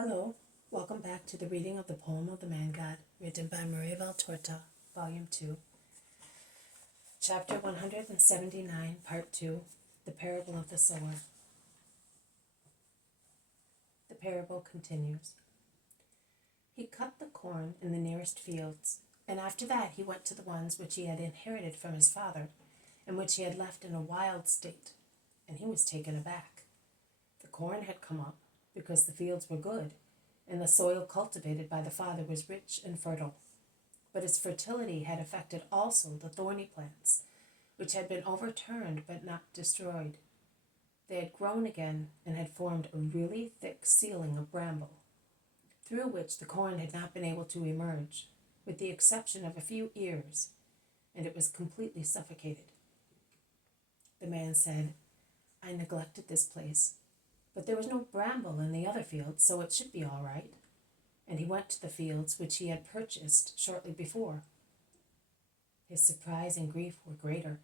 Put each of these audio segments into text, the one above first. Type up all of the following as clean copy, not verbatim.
Hello, welcome back to the reading of the poem of the Man God, written by Maria Valtorta, Volume 2, Chapter 179, Part 2, The Parable of the Sower. The parable continues. He cut the corn in the nearest fields, and after that he went to the ones which he had inherited from his father, and which he had left in a wild state, and he was taken aback. The corn had come up, because the fields were good, and the soil cultivated by the father was rich and fertile. But its fertility had affected also the thorny plants, which had been overturned but not destroyed. They had grown again and had formed a really thick ceiling of bramble, through which the corn had not been able to emerge, with the exception of a few ears, and it was completely suffocated. The man said, "I neglected this place, but there was no bramble in the other fields, so it should be all right." And he went to the fields which he had purchased shortly before. His surprise and grief were greater.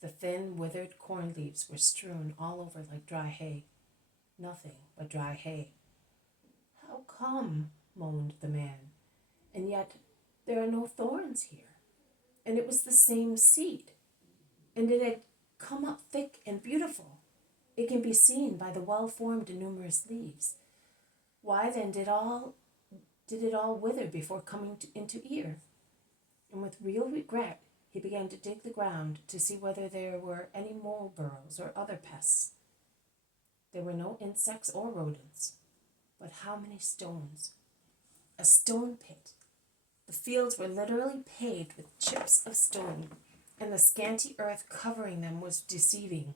The thin, withered corn leaves were strewn all over like dry hay. Nothing but dry hay. "How come?" moaned the man. "And yet there are no thorns here. And it was the same seed. And it had come up thick and beautiful. It can be seen by the well-formed and numerous leaves. Why then did it all wither before coming into ear?" And with real regret, he began to dig the ground to see whether there were any mole burrows or other pests. There were no insects or rodents, but how many stones? A stone pit. The fields were literally paved with chips of stone, and the scanty earth covering them was deceiving.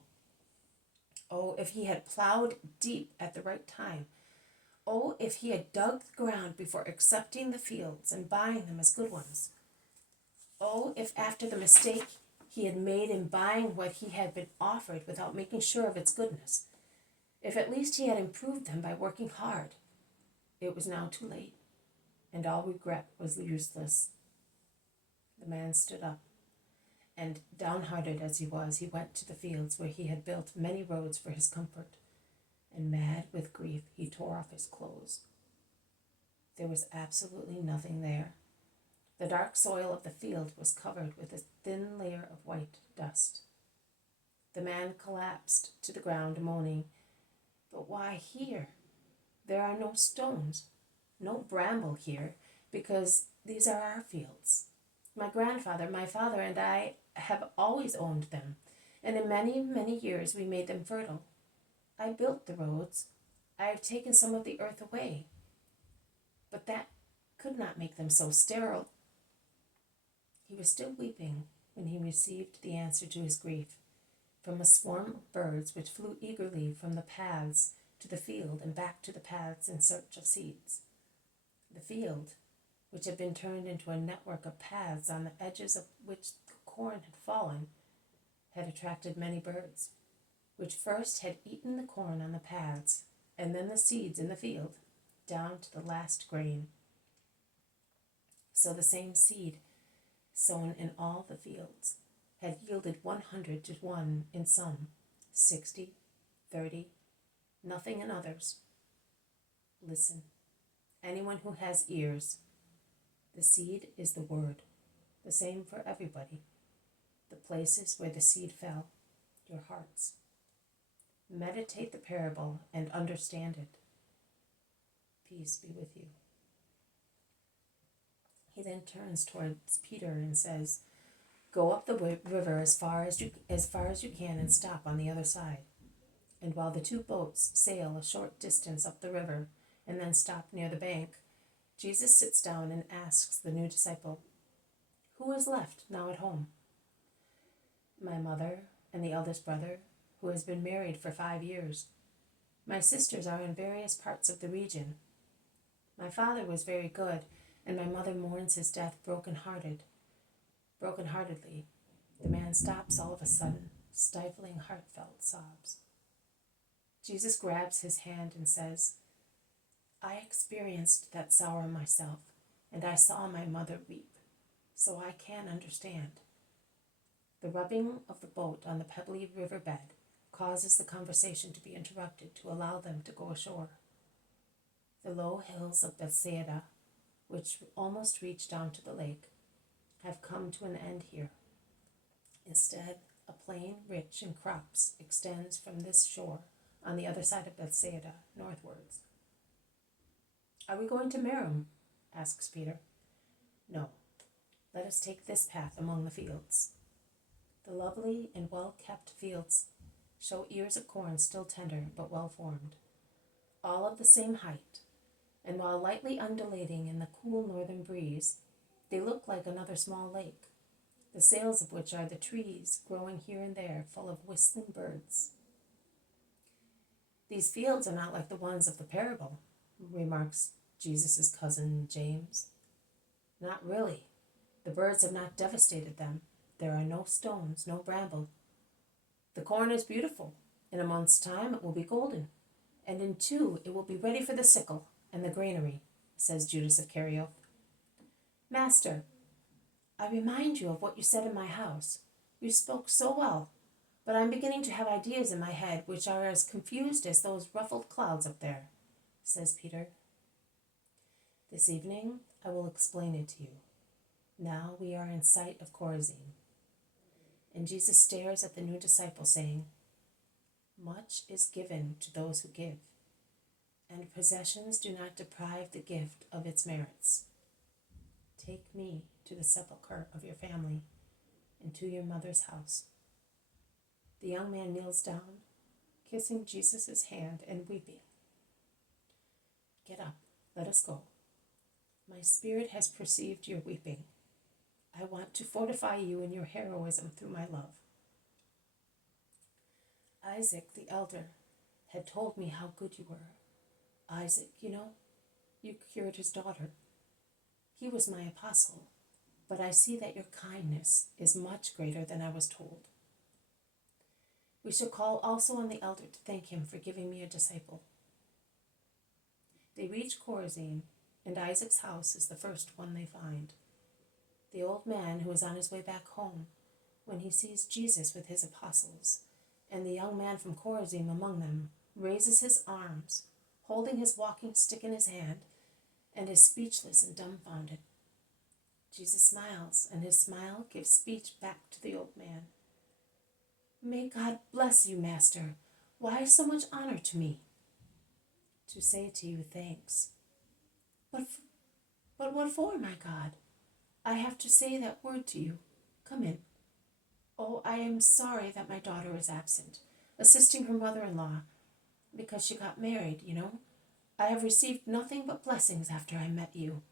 Oh, if he had plowed deep at the right time. Oh, if he had dug the ground before accepting the fields and buying them as good ones. Oh, if after the mistake he had made in buying what he had been offered without making sure of its goodness. If at least he had improved them by working hard. It was now too late, and all regret was useless. The man stood up, and downhearted as he was, he went to the fields where he had built many roads for his comfort, and mad with grief he tore off his clothes. There was absolutely nothing there. The dark soil of the field was covered with a thin layer of white dust. The man collapsed to the ground, moaning, "But why here? There are no stones, no bramble here, because these are our fields. My grandfather, my father, and I have always owned them, and in many, many years we made them fertile. I built the roads. I have taken some of the earth away, but that could not make them so sterile." He was still weeping when he received the answer to his grief from a swarm of birds which flew eagerly from the paths to the field and back to the paths in search of seeds. The field, which had been turned into a network of paths on the edges of which the corn had fallen, had attracted many birds, which first had eaten the corn on the paths, and then the seeds in the field, down to the last grain. So the same seed, sown in all the fields, had yielded 100 to 1 in some, 60, 30, nothing in others. Listen, anyone who has ears. The seed is the word, the same for everybody. The places where the seed fell, your hearts. Meditate the parable and understand it. Peace be with you. He then turns towards Peter and says, "Go up the river as far as you can and stop on the other side." And while the two boats sail a short distance up the river and then stop near the bank, Jesus sits down and asks the new disciple, "Who is left now at home?" "My mother and the eldest brother, who has been married for 5 years. My sisters are in various parts of the region. My father was very good, and my mother mourns his death broken-heartedly." The man stops all of a sudden, stifling heartfelt sobs. Jesus grabs his hand and says, "I experienced that sorrow myself, and I saw my mother weep, so I can understand." The rubbing of the boat on the pebbly riverbed causes the conversation to be interrupted to allow them to go ashore. The low hills of Bethsaida, which almost reach down to the lake, have come to an end here. Instead, a plain rich in crops extends from this shore on the other side of Bethsaida northwards. "Are we going to Merom?" asks Peter. "No. Let us take this path among the fields." The lovely and well-kept fields show ears of corn still tender but well-formed, all of the same height, and while lightly undulating in the cool northern breeze, they look like another small lake, the sails of which are the trees growing here and there full of whistling birds. "These fields are not like the ones of the parable," remarks Jesus' cousin James. "Not really. The birds have not devastated them. There are no stones, no bramble. The corn is beautiful. In a month's time it will be golden, and in 2 it will be ready for the sickle and the granary," says Judas of Kerioth. "Master, I remind you of what you said in my house. You spoke so well, but I'm beginning to have ideas in my head which are as confused as those ruffled clouds up there," says Peter. "This evening I will explain it to you. Now we are in sight of Chorazin." And Jesus stares at the new disciple, saying, "Much is given to those who give, and possessions do not deprive the gift of its merits. Take me to the sepulchre of your family and to your mother's house." The young man kneels down, kissing Jesus' hand and weeping. "Get up, let us go. My spirit has perceived your weeping. I want to fortify you in your heroism through my love." Isaac, the elder, had told me how good you were. Isaac, you cured his daughter. He was my apostle, but I see that your kindness is much greater than I was told. We shall call also on the elder to thank him for giving me a disciple." They reach Chorazin, and Isaac's house is the first one they find. The old man, who is on his way back home, when he sees Jesus with his apostles, and the young man from Chorazin among them, raises his arms, holding his walking stick in his hand, and is speechless and dumbfounded. Jesus smiles, and his smile gives speech back to the old man. "May God bless you, Master. Why so much honor to me?" "To say to you thanks." But what for, my God? I have to say that word to you. Come in." "Oh, I am sorry that my daughter is absent, assisting her mother-in-law, because she got married, I have received nothing but blessings after I met you.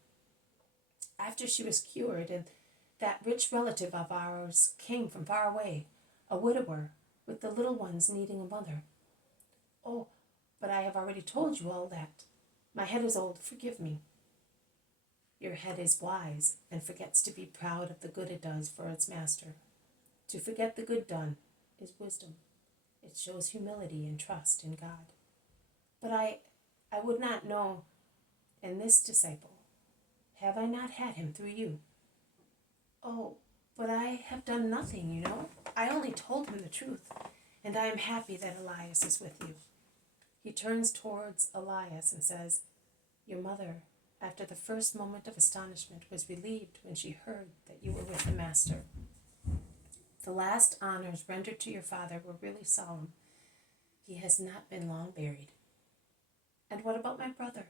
After she was cured, and that rich relative of ours came from far away, a widower, with the little ones needing a mother. Oh, but I have already told you all that. My head is old, forgive me." "Your head is wise, and forgets to be proud of the good it does for its master. To forget the good done is wisdom. It shows humility and trust in God. But I would not know, and this disciple, have I not had him through you?" "Oh, but I have done nothing, I only told him the truth, and I am happy that Elias is with you." He turns towards Elias and says, "Your mother, after the first moment of astonishment, was relieved when she heard that you were with the Master. The last honors rendered to your father were really solemn. He has not been long buried." "And what about my brother?"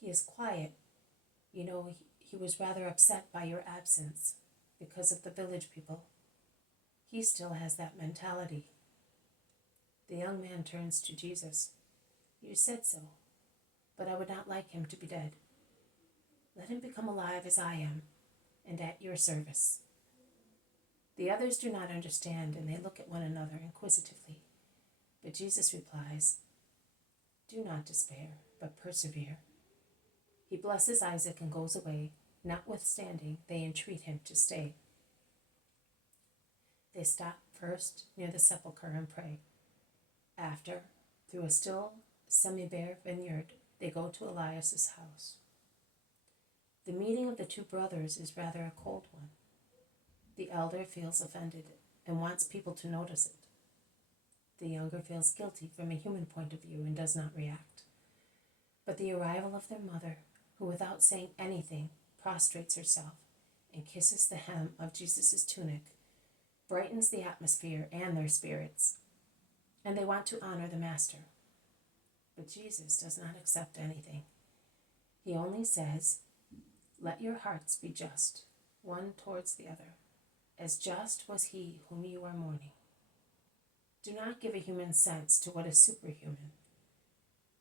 "He is quiet. He was rather upset by your absence because of the village people. He still has that mentality." The young man turns to Jesus. "You said so, but I would not like him to be dead. Let him become alive as I am, and at your service." The others do not understand, and they look at one another inquisitively. But Jesus replies, "Do not despair, but persevere." He blesses Isaac and goes away. Notwithstanding, they entreat him to stay. They stop first near the sepulchre and pray. After, through a still, semi-bare vineyard, they go to Elias's house. The meeting of the two brothers is rather a cold one. The elder feels offended and wants people to notice it. The younger feels guilty from a human point of view and does not react. But the arrival of their mother, who without saying anything prostrates herself and kisses the hem of Jesus' tunic, brightens the atmosphere and their spirits, and they want to honor the Master. But Jesus does not accept anything. He only says, "Let your hearts be just, one towards the other, as just was he whom you are mourning." Do not give a human sense to what is superhuman,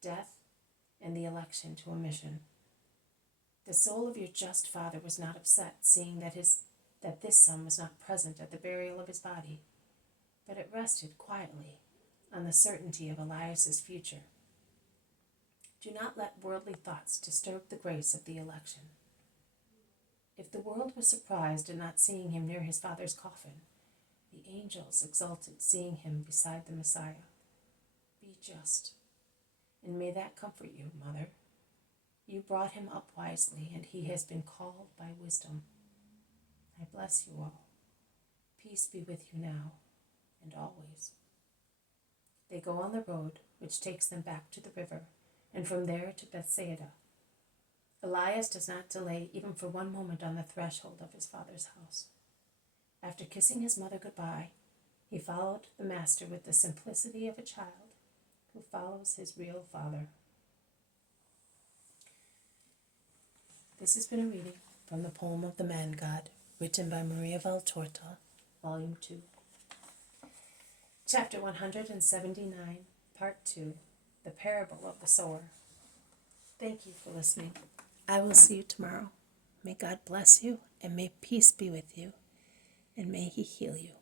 death and the election to a mission. The soul of your just father was not upset seeing that this son was not present at the burial of his body, but it rested quietly on the certainty of Elias's future. Do not let worldly thoughts disturb the grace of the election. If the world was surprised at not seeing him near his father's coffin, the angels exulted seeing him beside the Messiah. Be just, and may that comfort you, Mother. You brought him up wisely, and he has been called by wisdom. I bless you all. Peace be with you now and always. They go on the road, which takes them back to the river, and from there to Bethsaida. Elias does not delay even for one moment on the threshold of his father's house. After kissing his mother goodbye, he followed the Master with the simplicity of a child who follows his real father. This has been a reading from the poem of the Man God, written by Maria Valtorta, Volume 2. Chapter 179, Part 2, The Parable of the Sower. Thank you for listening. I will see you tomorrow. May God bless you, and may peace be with you, and may He heal you.